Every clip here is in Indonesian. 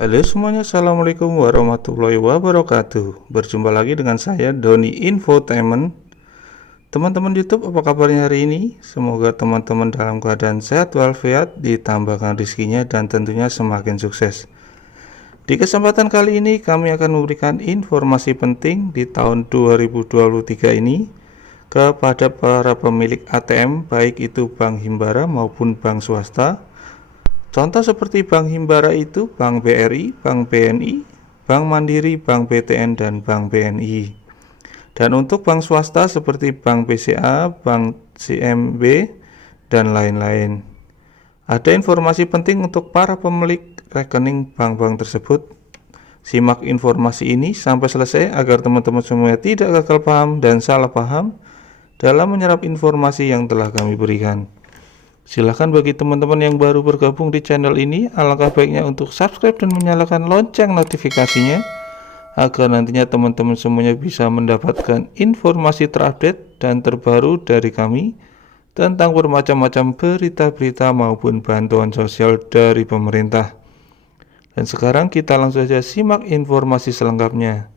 Halo semuanya, Assalamualaikum warahmatullahi wabarakatuh. Berjumpa lagi dengan saya Doni Infotainment. Teman-teman YouTube, apa kabarnya hari ini? Semoga teman-teman dalam keadaan sehat walafiat, ditambahkan rezekinya dan tentunya semakin sukses. Di kesempatan kali ini kami akan memberikan informasi penting di tahun 2023 ini kepada para pemilik ATM, baik itu Bank Himbara maupun bank swasta. Contoh seperti Bank Himbara itu Bank BRI, Bank BNI, Bank Mandiri, Bank BTN, dan Bank BNI. Dan untuk bank swasta seperti Bank BCA, Bank CMB, dan lain-lain. Ada informasi penting untuk para pemilik rekening bank-bank tersebut. Simak informasi ini sampai selesai agar teman-teman semuanya tidak gagal paham dan salah paham dalam menyerap informasi yang telah kami berikan. Silahkan bagi teman-teman yang baru bergabung di channel ini, alangkah baiknya untuk subscribe dan menyalakan lonceng notifikasinya agar nantinya teman-teman semuanya bisa mendapatkan informasi terupdate dan terbaru dari kami tentang bermacam-macam berita-berita maupun bantuan sosial dari pemerintah. Dan sekarang kita langsung saja simak informasi selengkapnya.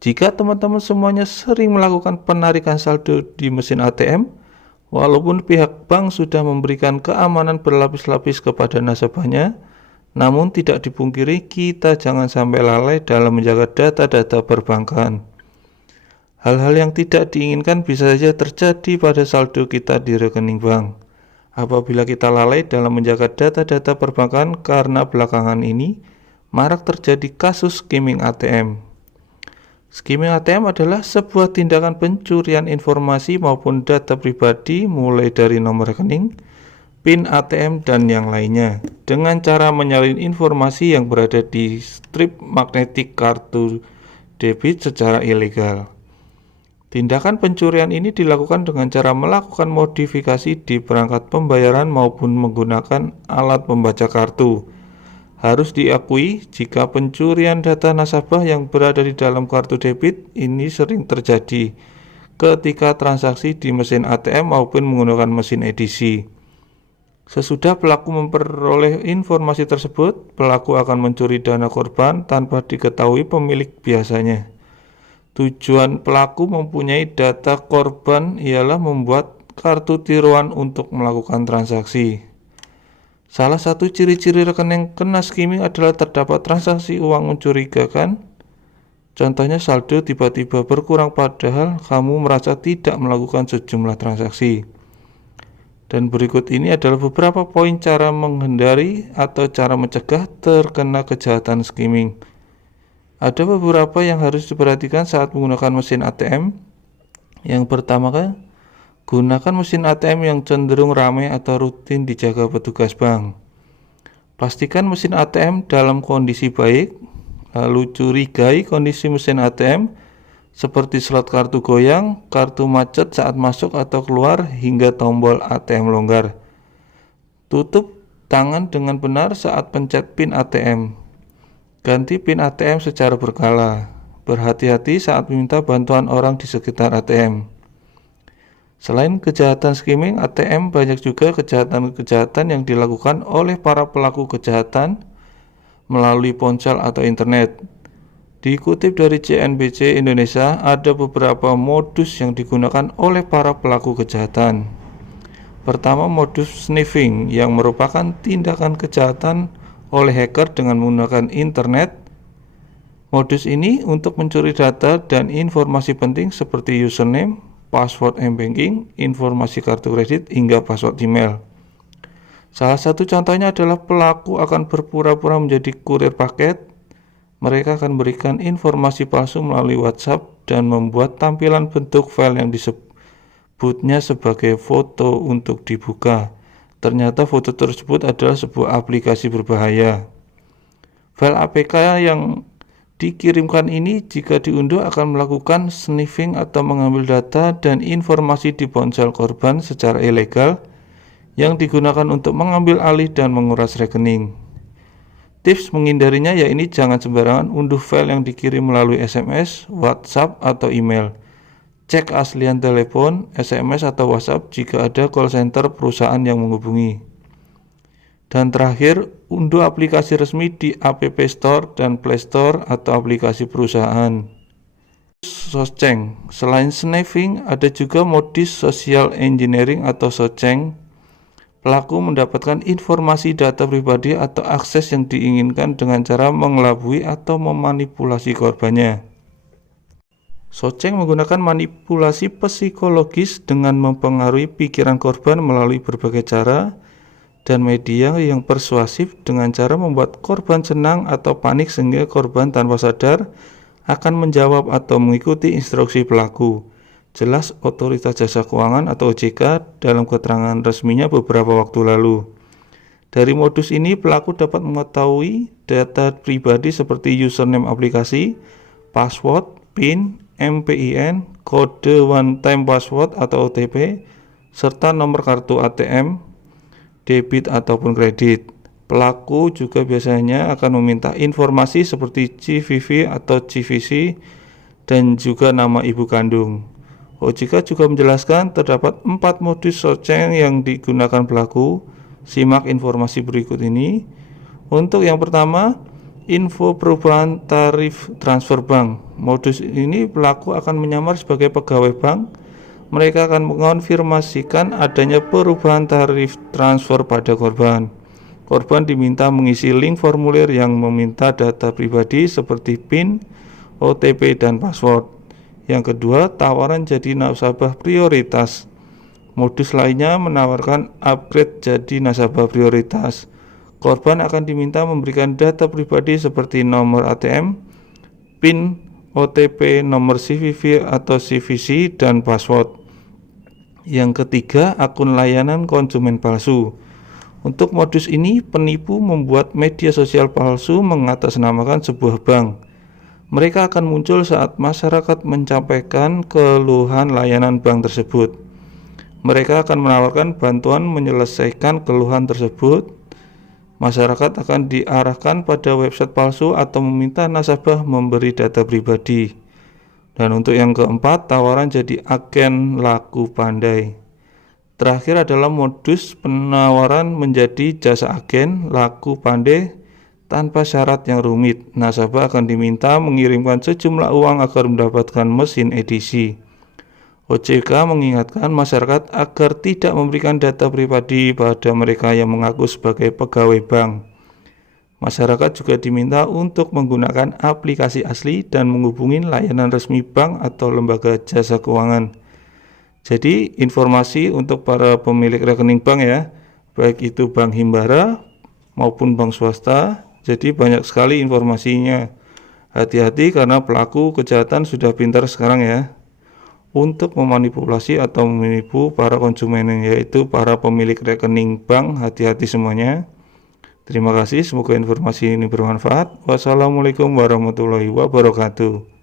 Jika teman-teman semuanya sering melakukan penarikan saldo di mesin ATM, walaupun pihak bank sudah memberikan keamanan berlapis-lapis kepada nasabahnya, namun tidak dipungkiri kita jangan sampai lalai dalam menjaga data-data perbankan. Hal-hal yang tidak diinginkan bisa saja terjadi pada saldo kita di rekening bank. Apabila kita lalai dalam menjaga data-data perbankan, karena belakangan ini marak terjadi kasus skimming ATM. Skimming ATM adalah sebuah tindakan pencurian informasi maupun data pribadi mulai dari nomor rekening, PIN ATM, dan yang lainnya dengan cara menyalin informasi yang berada di strip magnetik kartu debit secara ilegal. Tindakan pencurian ini dilakukan dengan cara melakukan modifikasi di perangkat pembayaran maupun menggunakan alat pembaca kartu. Harus diakui jika pencurian data nasabah yang berada di dalam kartu debit ini sering terjadi ketika transaksi di mesin ATM maupun menggunakan mesin edisi. Sesudah pelaku memperoleh informasi tersebut, pelaku akan mencuri dana korban tanpa diketahui pemilik biasanya. Tujuan pelaku mempunyai data korban ialah membuat kartu tiruan untuk melakukan transaksi. Salah satu ciri-ciri rekening kena skimming adalah terdapat transaksi uang mencurigakan. Contohnya saldo tiba-tiba berkurang padahal kamu merasa tidak melakukan sejumlah transaksi. Dan berikut ini adalah beberapa poin cara menghindari atau cara mencegah terkena kejahatan skimming. Ada beberapa yang harus diperhatikan saat menggunakan mesin ATM. Yang pertama, gunakan mesin ATM yang cenderung ramai atau rutin dijaga petugas bank. Pastikan mesin ATM dalam kondisi baik, lalu curigai kondisi mesin ATM seperti slot kartu goyang, kartu macet saat masuk atau keluar, hingga tombol ATM longgar. Tutup tangan dengan benar saat pencet PIN ATM. Ganti PIN ATM secara berkala. Berhati-hati saat meminta bantuan orang di sekitar ATM. Selain kejahatan skimming ATM, banyak juga kejahatan-kejahatan yang dilakukan oleh para pelaku kejahatan melalui ponsel atau internet. Dikutip dari CNBC Indonesia, ada beberapa modus yang digunakan oleh para pelaku kejahatan. Pertama, modus sniffing yang merupakan tindakan kejahatan oleh hacker dengan menggunakan internet. Modus ini untuk mencuri data dan informasi penting seperti username, password m-banking, informasi kartu kredit, hingga password email. Salah satu contohnya adalah pelaku akan berpura-pura menjadi kurir paket. Mereka akan berikan informasi palsu melalui WhatsApp dan membuat tampilan bentuk file yang disebutnya sebagai foto untuk dibuka. Ternyata foto tersebut adalah sebuah aplikasi berbahaya. File APK yang dikirimkan ini jika diunduh akan melakukan sniffing atau mengambil data dan informasi di ponsel korban secara ilegal yang digunakan untuk mengambil alih dan menguras rekening. Tips menghindarinya yaitu jangan sembarangan unduh file yang dikirim melalui SMS, WhatsApp, atau email. Cek aslian telepon, SMS, atau WhatsApp jika ada call center perusahaan yang menghubungi. Dan terakhir, unduh aplikasi resmi di App Store dan Play Store atau aplikasi perusahaan. Soceng. Selain sniffing, ada juga modus social engineering atau soceng. Pelaku mendapatkan informasi data pribadi atau akses yang diinginkan dengan cara mengelabui atau memanipulasi korbannya. Soceng menggunakan manipulasi psikologis dengan mempengaruhi pikiran korban melalui berbagai cara dan media yang persuasif dengan cara membuat korban senang atau panik sehingga korban tanpa sadar akan menjawab atau mengikuti instruksi pelaku. Jelas Otoritas Jasa Keuangan atau OJK dalam keterangan resminya beberapa waktu lalu. Dari modus ini pelaku dapat mengetahui data pribadi seperti username aplikasi, password, PIN, MPIN, kode one time password atau OTP, serta nomor kartu ATM, debit ataupun kredit. Pelaku juga biasanya akan meminta informasi seperti CVV atau CVC dan juga nama ibu kandung. OJK juga menjelaskan terdapat 4 modus soceng yang digunakan pelaku. Simak informasi berikut ini. Untuk yang pertama, info perubahan tarif transfer bank. Modus ini pelaku akan menyamar sebagai pegawai bank. Mereka akan mengonfirmasikan adanya perubahan tarif transfer pada korban. Korban diminta mengisi link formulir yang meminta data pribadi seperti PIN, OTP, dan password. Yang kedua, tawaran jadi nasabah prioritas. Modus lainnya menawarkan upgrade jadi nasabah prioritas. Korban akan diminta memberikan data pribadi seperti nomor ATM, PIN, OTP, nomor CVV atau CVC, dan password. Yang ketiga, akun layanan konsumen palsu. Untuk modus ini, penipu membuat media sosial palsu mengatasnamakan sebuah bank. Mereka akan muncul saat masyarakat menyampaikan keluhan layanan bank tersebut. Mereka akan menawarkan bantuan menyelesaikan keluhan tersebut. Masyarakat akan diarahkan pada website palsu atau meminta nasabah memberi data pribadi. Dan untuk yang keempat, tawaran jadi agen laku pandai. Terakhir adalah modus penawaran menjadi jasa agen laku pandai tanpa syarat yang rumit. Nasabah akan diminta mengirimkan sejumlah uang agar mendapatkan mesin edisi. OJK mengingatkan masyarakat agar tidak memberikan data pribadi pada mereka yang mengaku sebagai pegawai bank. Masyarakat juga diminta untuk menggunakan aplikasi asli dan menghubungi layanan resmi bank atau lembaga jasa keuangan. Jadi informasi untuk para pemilik rekening bank ya, baik itu bank himbara maupun bank swasta. Jadi banyak sekali informasinya. Hati-hati karena pelaku kejahatan sudah pintar sekarang ya untuk memanipulasi atau menipu para konsumen, yaitu para pemilik rekening bank. Hati-hati semuanya. Terima kasih, semoga informasi ini bermanfaat. Wassalamualaikum warahmatullahi wabarakatuh.